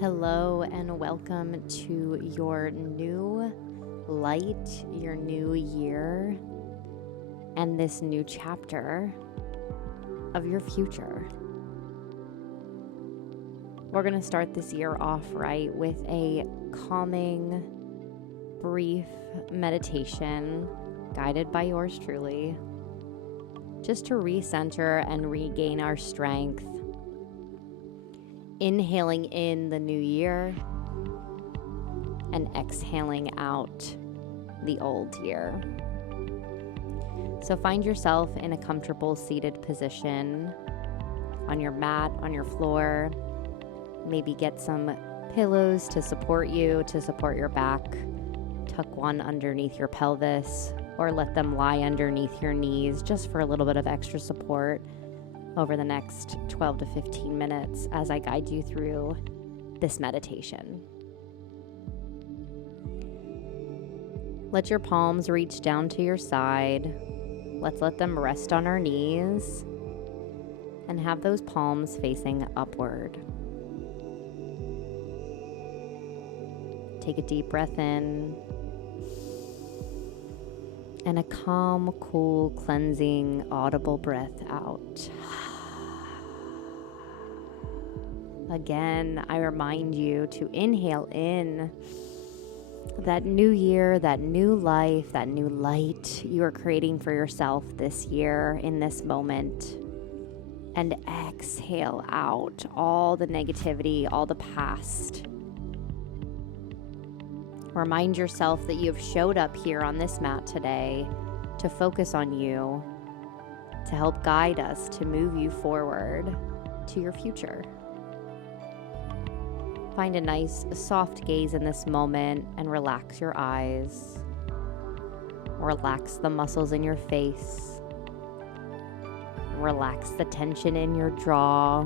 Hello and welcome to your new light, your new year, and this new chapter of your future. We're going to start this year off right with a calming, brief meditation guided by yours truly, just to recenter and regain our strength. Inhaling in the new year and exhaling out the old year. So find yourself in a comfortable seated position on your mat, on your floor. Maybe get some pillows to support you, to support your back. Tuck one underneath your pelvis or let them lie underneath your knees just for a little bit of extra support over the next 12 to 15 minutes as I guide you through this meditation. Let your palms reach down to your side. Let's let them rest on our knees and have those palms facing upward. Take a deep breath in and a calm, cool, cleansing, audible breath out. Again, I remind you to inhale in that new year, that new life, that new light you are creating for yourself this year in this moment. And exhale out all the negativity, all the past. Remind yourself that you have showed up here on this mat today to focus on you, to help guide us, to move you forward to your future. Find a nice, soft gaze in this moment and relax your eyes. Relax the muscles in your face. Relax the tension in your jaw.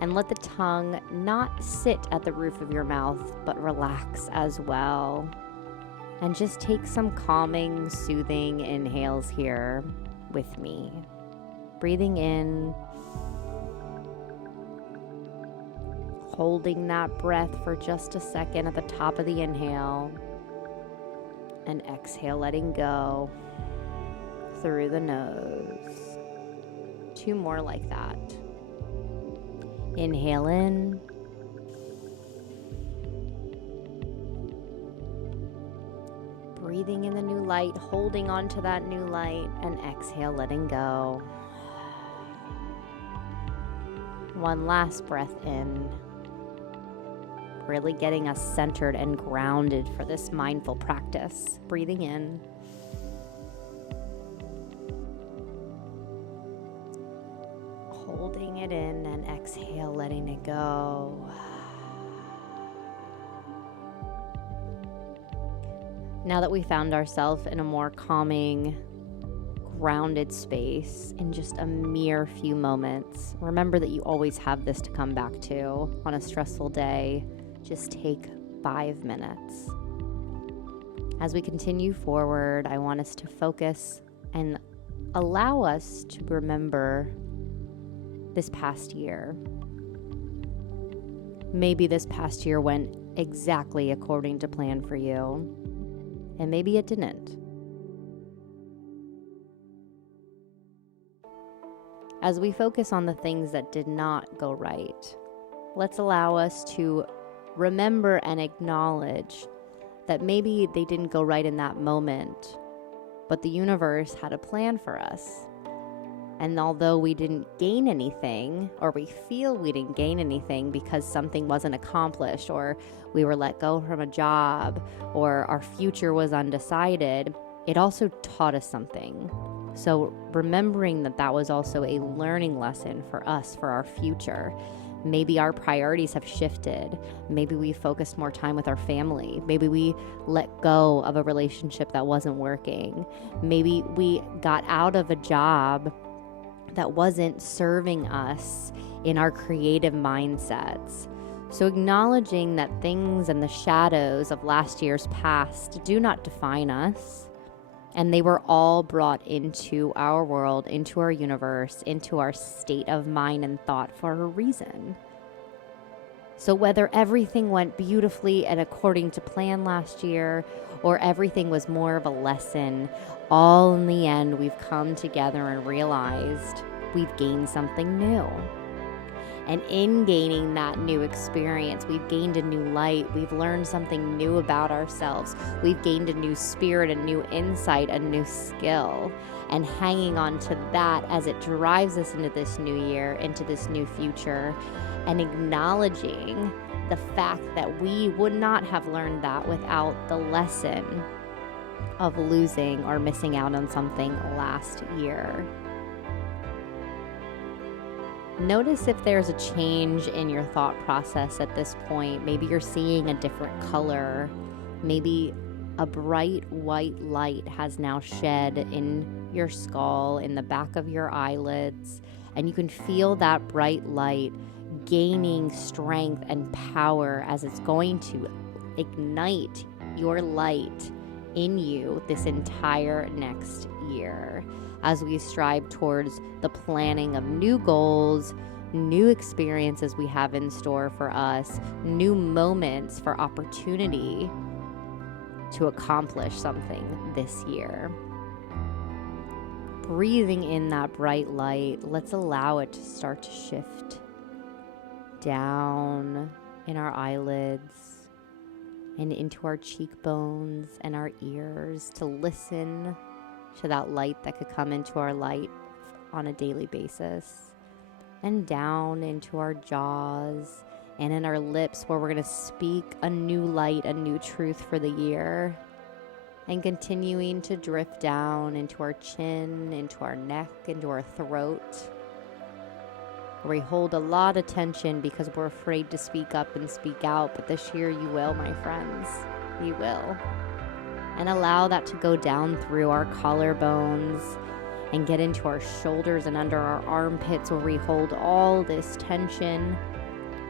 And let the tongue not sit at the roof of your mouth, but relax as well. And just take some calming, soothing inhales here with me. Breathing in. Holding that breath for just a second at the top of the inhale. And exhale, letting go through the nose. 2 more like that. Inhale in. Breathing in the new light, holding on to that new light, and exhale, letting go. One last breath in. Really getting us centered and grounded for this mindful practice. Breathing in. Holding it in and exhale, letting it go. Now that we found ourselves in a more calming, grounded space in just a mere few moments, remember that you always have this to come back to on a stressful day. Just take 5 minutes. As we continue forward, I want us to focus and allow us to remember this past year. Maybe this past year went exactly according to plan for you, and maybe it didn't. As we focus on the things that did not go right, let's allow us to remember and acknowledge that maybe they didn't go right in that moment, but the universe had a plan for us. And although we didn't gain anything, or we feel we didn't gain anything because something wasn't accomplished, or we were let go from a job, or our future was undecided, it also taught us something. So remembering that that was also a learning lesson for us, for our future. Maybe our priorities have shifted. Maybe we focused more time with our family. Maybe we let go of a relationship that wasn't working. Maybe we got out of a job that wasn't serving us in our creative mindsets. So acknowledging that things and the shadows of last year's past do not define us, and they were all brought into our world, into our universe, into our state of mind and thought for a reason. So whether everything went beautifully and according to plan last year, or everything was more of a lesson, all in the end, we've come together and realized we've gained something new. And in gaining that new experience, we've gained a new light. We've learned something new about ourselves. We've gained a new spirit, a new insight, a new skill. And hanging on to that as it drives us into this new year, into this new future, and acknowledging the fact that we would not have learned that without the lesson of losing or missing out on something last year. Notice if there's a change in your thought process at this point. Maybe you're seeing a different color. Maybe a bright white light has now shed in your skull, in the back of your eyelids, and you can feel that bright light gaining strength and power as it's going to ignite your light in you this entire next year, as we strive towards the planning of new goals, new experiences we have in store for us, new moments for opportunity to accomplish something this year. Breathing in that bright light, let's allow it to start to shift down in our eyelids and into our cheekbones and our ears, to listen to that light that could come into our light on a daily basis, and down into our jaws and in our lips, where we're going to speak a new light, a new truth for the year, and continuing to drift down into our chin, into our neck, into our throat, where we hold a lot of tension because we're afraid to speak up and speak out. But this year you will, my friends, you will. And allow that to go down through our collarbones and get into our shoulders and under our armpits, where we hold all this tension.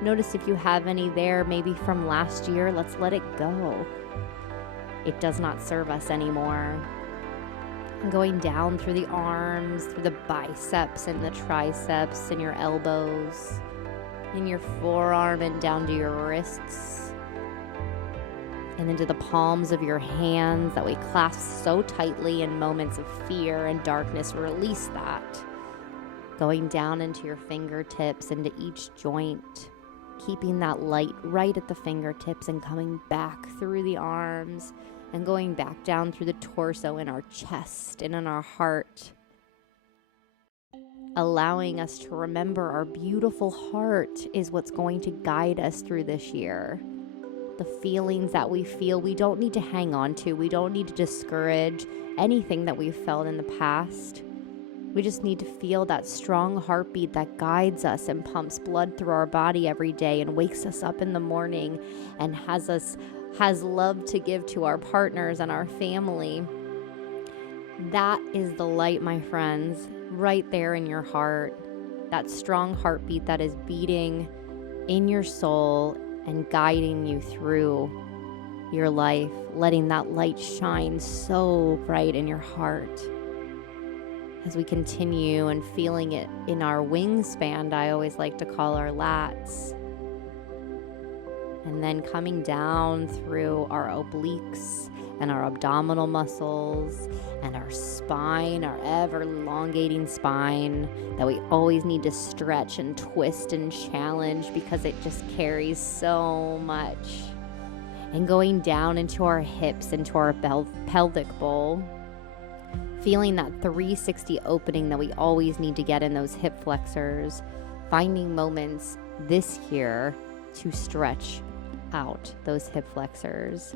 Notice if you have any there, maybe from last year. Let's let it go. It does not serve us anymore. And going down through the arms, through the biceps and the triceps and your elbows, in your forearm and down to your wrists, and into the palms of your hands that we clasp so tightly in moments of fear and darkness. Release that. Going down into your fingertips, into each joint, keeping that light right at the fingertips and coming back through the arms and going back down through the torso, in our chest and in our heart. Allowing us to remember our beautiful heart is what's going to guide us through this year. The feelings that we feel, we don't need to hang on to. We don't need to discourage anything that we've felt in the past. We just need to feel that strong heartbeat that guides us and pumps blood through our body every day and wakes us up in the morning and has love to give to our partners and our family. That is the light, my friends, right there in your heart. That strong heartbeat that is beating in your soul and guiding you through your life, letting that light shine so bright in your heart. As we continue and feeling it in our wingspan, I always like to call our lats. And then coming down through our obliques and our abdominal muscles and our spine, our ever elongating spine that we always need to stretch and twist and challenge because it just carries so much. And going down into our hips, into our pelvic bowl, feeling that 360 opening that we always need to get in those hip flexors, finding moments this year to stretch out those hip flexors,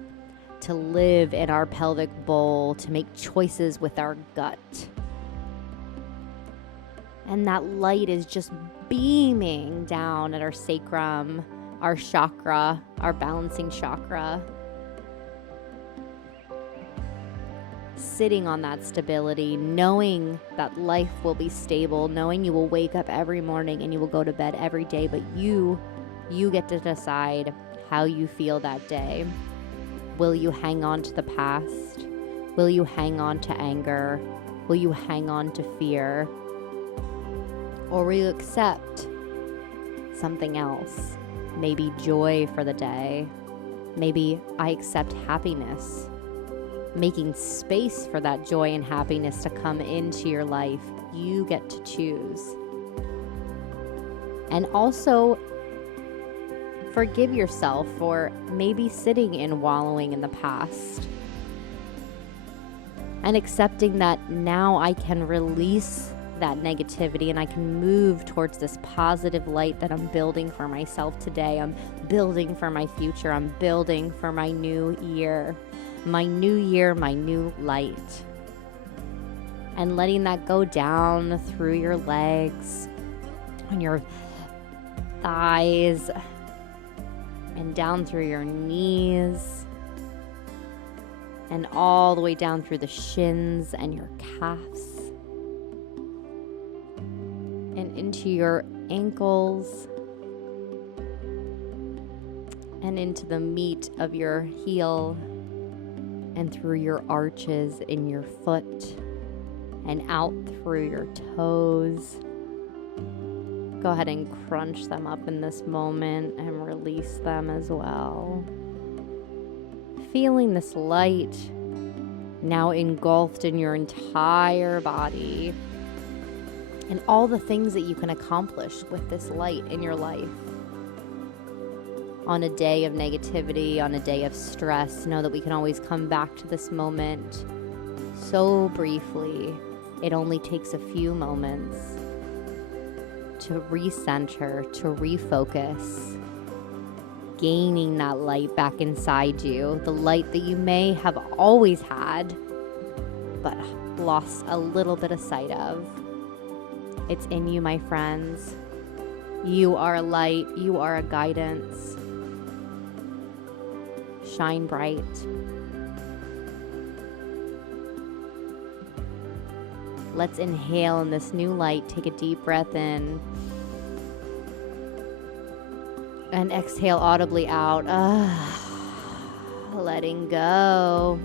to live in our pelvic bowl, to make choices with our gut. And that light is just beaming down at our sacrum, our chakra, our balancing chakra. Sitting on that stability, knowing that life will be stable, knowing you will wake up every morning and you will go to bed every day, but you get to decide how you feel that day. Will you hang on to the past? Will you hang on to anger? Will you hang on to fear? Or will you accept something else? maybe joy for the day. Maybe I accept happiness. Making space for that joy and happiness to come into your life. You get to choose. And also forgive yourself for maybe sitting and wallowing in the past. And accepting that now I can release that negativity and I can move towards this positive light that I'm building for myself today. I'm building for my future. I'm building for my new year. My new year, my new light. And letting that go down through your legs, on your thighs, and down through your knees, and all the way down through the shins and your calves, and into your ankles, and into the meat of your heel, and through your arches in your foot, and out through your toes. Go ahead and crunch them up in this moment and release them as well. Feeling this light now engulfed in your entire body and all the things that you can accomplish with this light in your life. On a day of negativity, on a day of stress, know that we can always come back to this moment so briefly. It only takes a few moments to recenter, to refocus, gaining that light back inside you, the light that you may have always had, but lost a little bit of sight of. It's in you, my friends. You are a light, you are a guidance. Shine bright. Let's inhale in this new light. Take a deep breath in. And exhale audibly out. Letting go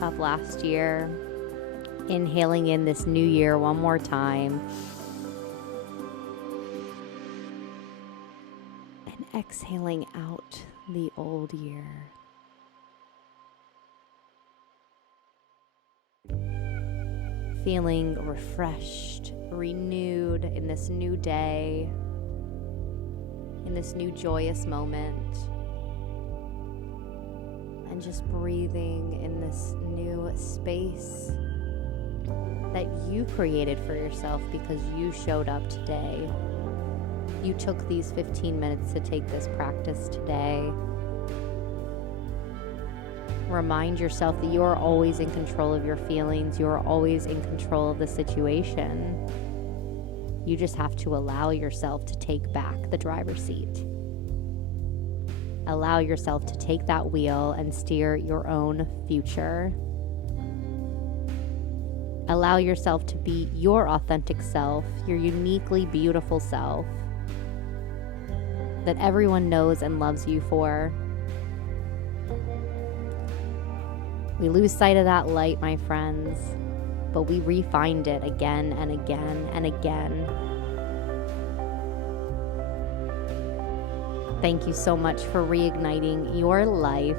of last year. Inhaling in this new year one more time. And exhaling out the old year. Feeling refreshed, renewed in this new day, in this new joyous moment, and just breathing in this new space that you created for yourself because you showed up today. You took these 15 minutes to take this practice today. Remind yourself that you are always in control of your feelings. You are always in control of the situation. You just have to allow yourself to take back the driver's seat. Allow yourself to take that wheel and steer your own future. Allow yourself to be your authentic self, your uniquely beautiful self that everyone knows and loves you for. We lose sight of that light, my friends, but we refind it again and again and again. Thank you so much for reigniting your life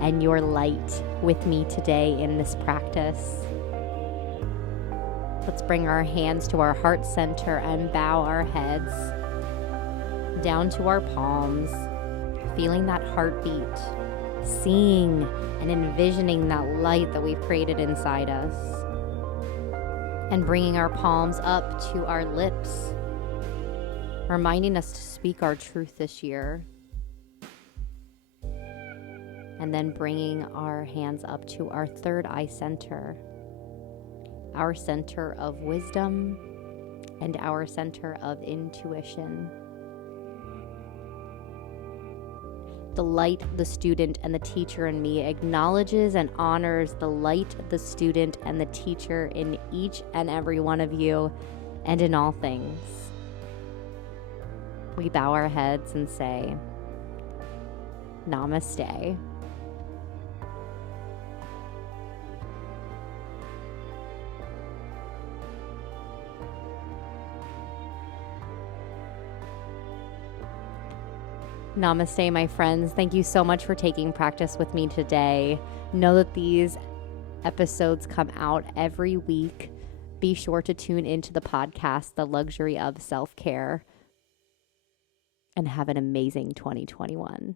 and your light with me today in this practice. Let's bring our hands to our heart center and bow our heads down to our palms, feeling that heartbeat, seeing and envisioning that light that we've created inside us, and bringing our palms up to our lips, reminding us to speak our truth this year, and then bringing our hands up to our third eye center, our center of wisdom and our center of intuition. The light, the student, and the teacher in me acknowledges and honors the light, the student, and the teacher in each and every one of you and in all things. We bow our heads and say, Namaste. Namaste, my friends. Thank you so much for taking practice with me today. Know that these episodes come out every week. Be sure to tune into the podcast, The Luxury of Self-Care, and have an amazing 2021.